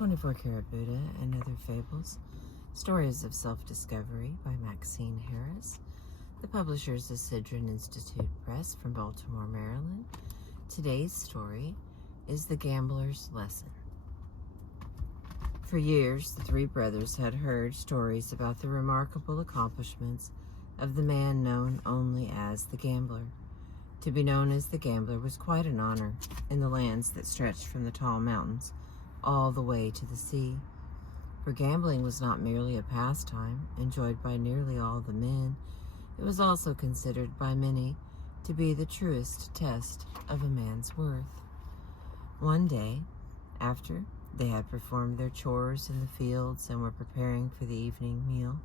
24 Carat Buddha and Other Fables, Stories of Self-Discovery by Maxine Harris. The publishers is Sidran Institute Press from Baltimore, Maryland. Today's story is The Gambler's Lesson. For years, the three brothers had heard stories about the remarkable accomplishments of the man known only as the Gambler. To be known as the Gambler was quite an honor in the lands that stretched from the tall mountains all the way to the sea. For gambling was not merely a pastime enjoyed by nearly all the men, it was also considered by many to be the truest test of a man's worth. One day, after they had performed their chores in the fields and were preparing for the evening meal,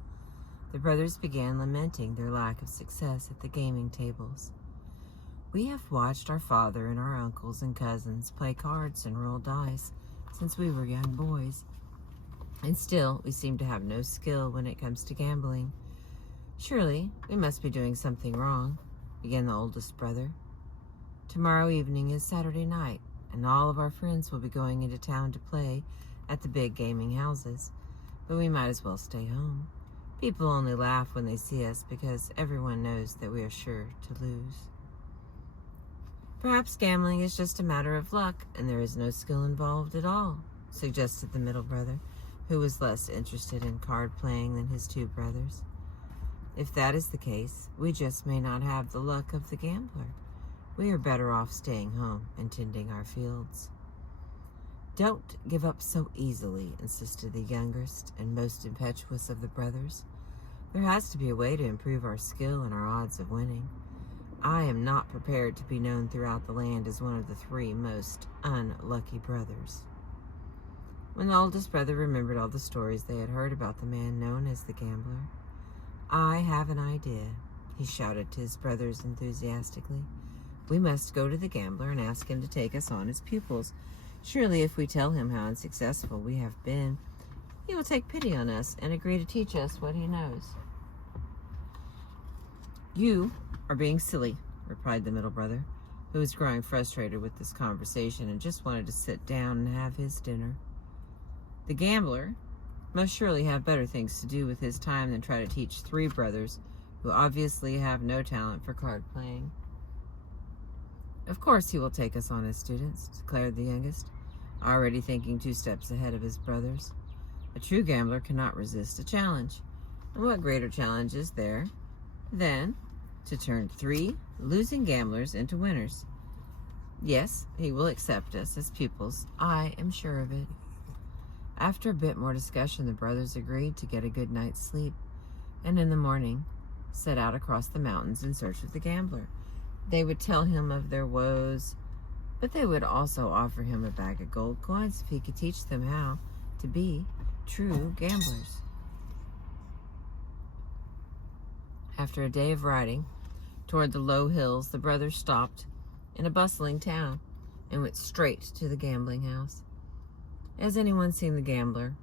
the brothers began lamenting their lack of success at the gaming tables. "We have watched our father and our uncles and cousins play cards and roll dice since we were young boys, and still we seem to have no skill when it comes to gambling. Surely we must be doing something wrong," began the oldest brother. "Tomorrow evening is Saturday night, and all of our friends will be going into town to play at the big gaming houses, but we might as well stay home. People only laugh when they see us because everyone knows that we are sure to lose." "Perhaps gambling is just a matter of luck, and there is no skill involved at all," suggested the middle brother, who was less interested in card playing than his two brothers. "If that is the case, we just may not have the luck of the gambler. We are better off staying home and tending our fields." "Don't give up so easily," insisted the youngest and most impetuous of the brothers. "There has to be a way to improve our skill and our odds of winning. I am not prepared to be known throughout the land as one of the three most unlucky brothers." When the oldest brother remembered all the stories they had heard about the man known as the Gambler, "I have an idea," he shouted to his brothers enthusiastically. "We must go to the Gambler and ask him to take us on as pupils. Surely if we tell him how unsuccessful we have been, he will take pity on us and agree to teach us what he knows." "You are being silly," replied the middle brother, who was growing frustrated with this conversation and just wanted to sit down and have his dinner. "The Gambler must surely have better things to do with his time than try to teach three brothers who obviously have no talent for card playing." "Of course he will take us on as students," declared the youngest, already thinking 2 steps ahead of his brothers. "A true gambler cannot resist a challenge. And what greater challenge is there than to turn 3 losing gamblers into winners? Yes, he will accept us as pupils. I am sure of it." After a bit more discussion, the brothers agreed to get a good night's sleep, and in the morning set out across the mountains in search of the Gambler. They would tell him of their woes, but they would also offer him a bag of gold coins if he could teach them how to be true gamblers. After a day of riding toward the low hills, the brothers stopped in a bustling town and went straight to the gambling house. "Has anyone seen the Gambler?"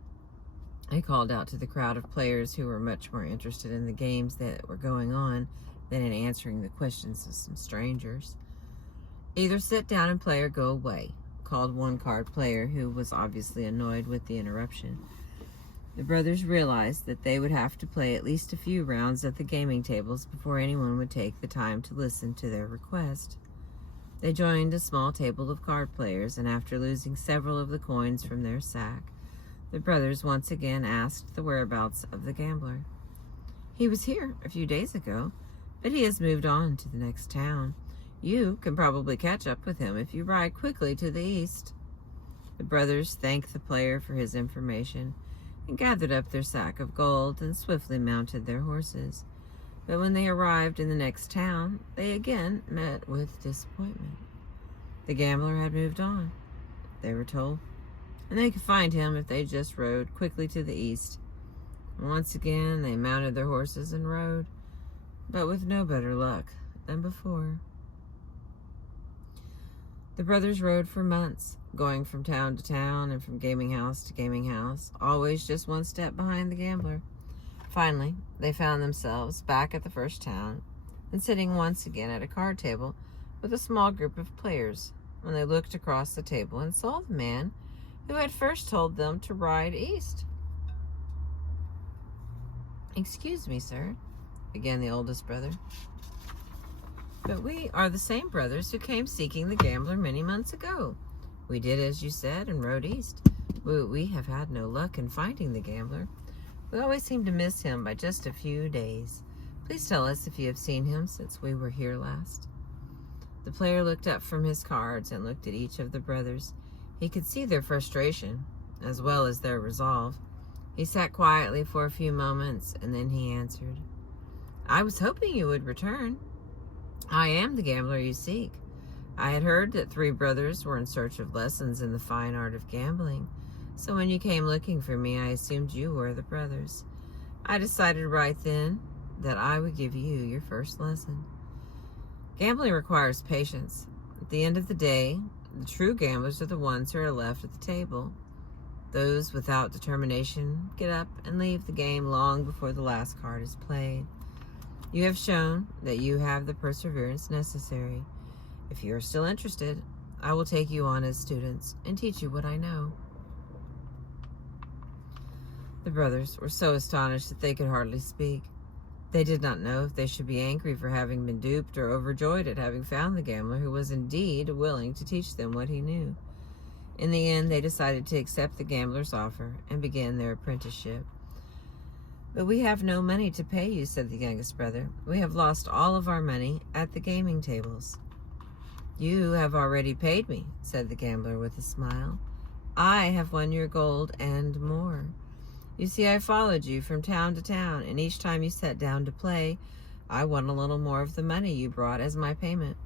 he called out to the crowd of players who were much more interested in the games that were going on than in answering the questions of some strangers. "Either sit down and play or go away," called one card player who was obviously annoyed with the interruption. The brothers realized that they would have to play at least a few rounds at the gaming tables before anyone would take the time to listen to their request. They joined a small table of card players, and after losing several of the coins from their sack, the brothers once again asked the whereabouts of the Gambler. "He was here a few days ago, but he has moved on to the next town. You can probably catch up with him if you ride quickly to the east." The brothers thanked the player for his information and gathered up their sack of gold and swiftly mounted their horses. But when they arrived in the next town, they again met with disappointment. The Gambler had moved on, they were told, and they could find him if they just rode quickly to the east. Once again, they mounted their horses and rode, but with no better luck than before. The brothers rode for months, going from town to town and from gaming house to gaming house, always just one step behind the Gambler. Finally, they found themselves back at the first town and sitting once again at a card table with a small group of players when they looked across the table and saw the man who had first told them to ride east. "Excuse me, sir," began the oldest brother, "but we are the same brothers who came seeking the gambler many months ago. We did as you said and rode east. We have had no luck in finding the gambler. We always seem to miss him by just a few days. Please tell us if you have seen him since we were here last." The player looked up from his cards and looked at each of the brothers. He could see their frustration, as well as their resolve. He sat quietly for a few moments, and then he answered, "I was hoping you would return. I am the gambler you seek. I had heard that 3 brothers were in search of lessons in the fine art of gambling, so when you came looking for me, I assumed you were the brothers. I decided right then that I would give you your first lesson. Gambling requires patience. At the end of the day, the true gamblers are the ones who are left at the table. Those without determination get up and leave the game long before the last card is played. You have shown that you have the perseverance necessary. If you are still interested, I will take you on as students and teach you what I know." The brothers were so astonished that they could hardly speak. They did not know if they should be angry for having been duped or overjoyed at having found the gambler who was indeed willing to teach them what he knew. In the end, they decided to accept the gambler's offer and begin their apprenticeship. "But we have no money to pay you," said the youngest brother. "We have lost all of our money at the gaming tables." "You have already paid me," said the gambler with a smile. "I have won your gold and more. You see, I followed you from town to town, and each time you sat down to play, I won a little more of the money you brought as my payment.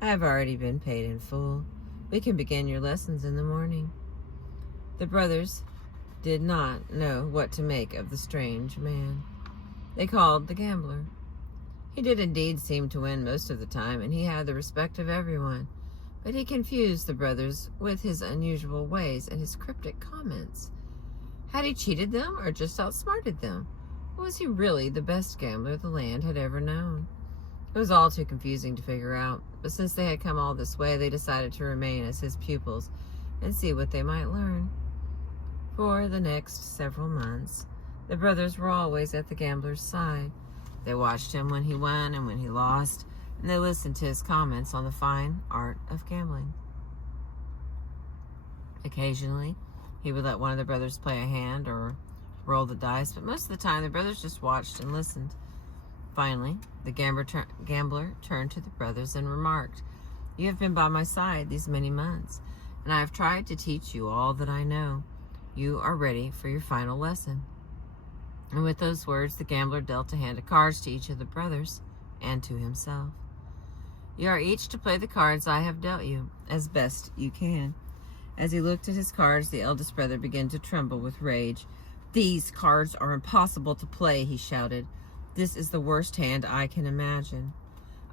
I have already been paid in full. We can begin your lessons in the morning." The brothers did not know what to make of the strange man. They called the gambler. He did indeed seem to win most of the time, and he had the respect of everyone. But he confused the brothers with his unusual ways and his cryptic comments. Had he cheated them or just outsmarted them? Or was he really the best gambler the land had ever known? It was all too confusing to figure out, but since they had come all this way, they decided to remain as his pupils and see what they might learn. For the next several months, the brothers were always at the gambler's side. They watched him when he won and when he lost, and they listened to his comments on the fine art of gambling. Occasionally, he would let one of the brothers play a hand or roll the dice, but most of the time, the brothers just watched and listened. Finally, the gambler turned to the brothers and remarked, "You have been by my side these many months, and I have tried to teach you all that I know. You are ready for your final lesson." And with those words, the gambler dealt a hand of cards to each of the brothers and to himself. "You are each to play the cards I have dealt you, as best you can." As he looked at his cards, the eldest brother began to tremble with rage. "These cards are impossible to play," he shouted. "This is the worst hand I can imagine.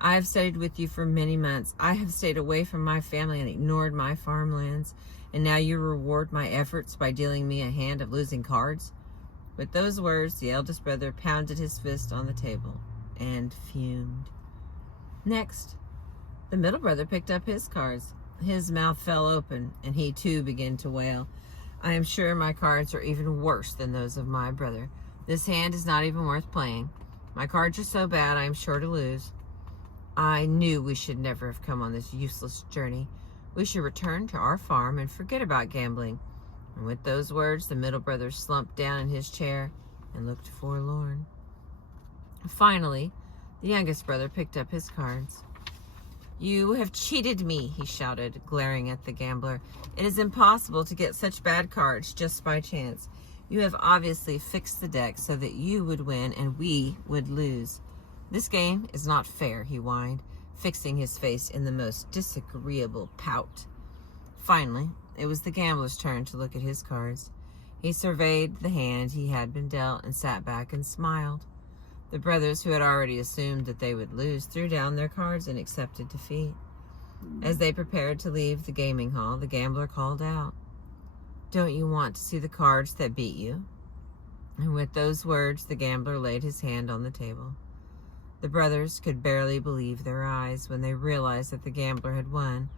I have studied with you for many months. I have stayed away from my family and ignored my farmlands, and now you reward my efforts by dealing me a hand of losing cards?" With those words, the eldest brother pounded his fist on the table and fumed. Next, the middle brother picked up his cards. His mouth fell open, and he too began to wail. "I am sure my cards are even worse than those of my brother. This hand is not even worth playing. My cards are so bad I am sure to lose. I knew we should never have come on this useless journey. We should return to our farm and forget about gambling." And with those words, the middle brother slumped down in his chair and looked forlorn. Finally, the youngest brother picked up his cards. "You have cheated me," he shouted, glaring at the gambler. "It is impossible to get such bad cards just by chance. You have obviously fixed the deck so that you would win and we would lose. This game is not fair," he whined, fixing his face in the most disagreeable pout. Finally, it was the gambler's turn to look at his cards. He surveyed the hand he had been dealt and sat back and smiled. The brothers, who had already assumed that they would lose, threw down their cards and accepted defeat. As they prepared to leave the gaming hall, the gambler called out, "Don't you want to see the cards that beat you?" And with those words, the gambler laid his hand on the table. The brothers could barely believe their eyes when they realized that the gambler had won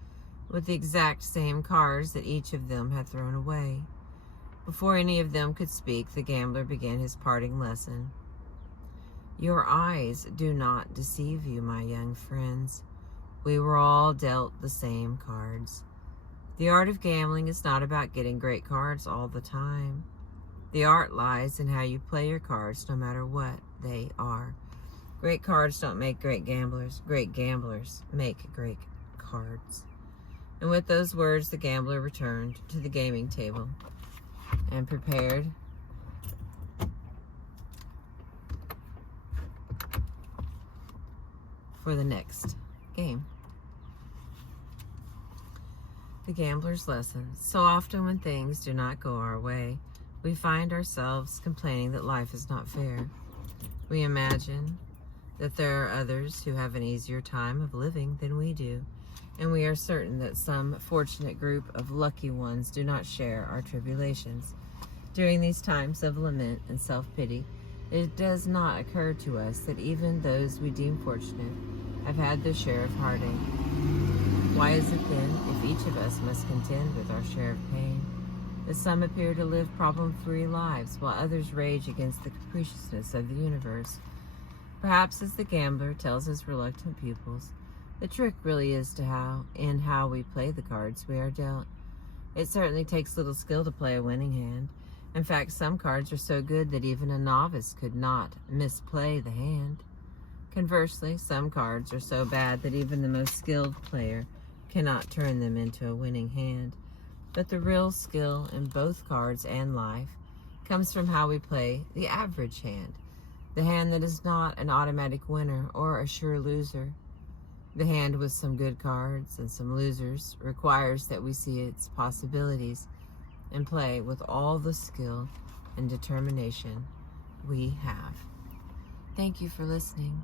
with the exact same cards that each of them had thrown away. Before any of them could speak, the gambler began his parting lesson. Your eyes do not deceive you, my young friends. We were all dealt the same cards. The art of gambling is not about getting great cards all the time. The art lies in how you play your cards, no matter what they are. Great cards don't make great gamblers. Great gamblers make great cards. And with those words, the gambler returned to the gaming table and prepared for the next game. The gambler's lesson. So often when things do not go our way, we find ourselves complaining that life is not fair. We imagine that there are others who have an easier time of living than we do, and we are certain that some fortunate group of lucky ones do not share our tribulations. During these times of lament and self-pity, it does not occur to us that even those we deem fortunate have had their share of heartache. Why is it then, if each of us must contend with our share of pain, that some appear to live problem-free lives while others rage against the capriciousness of the universe? Perhaps, as the gambler tells his reluctant pupils, the trick really is in how we play the cards we are dealt. It certainly takes little skill to play a winning hand. In fact, some cards are so good that even a novice could not misplay the hand. Conversely, some cards are so bad that even the most skilled player cannot turn them into a winning hand. But the real skill in both cards and life comes from how we play the average hand, the hand that is not an automatic winner or a sure loser. The hand with some good cards and some losers requires that we see its possibilities and play with all the skill and determination we have. Thank you for listening.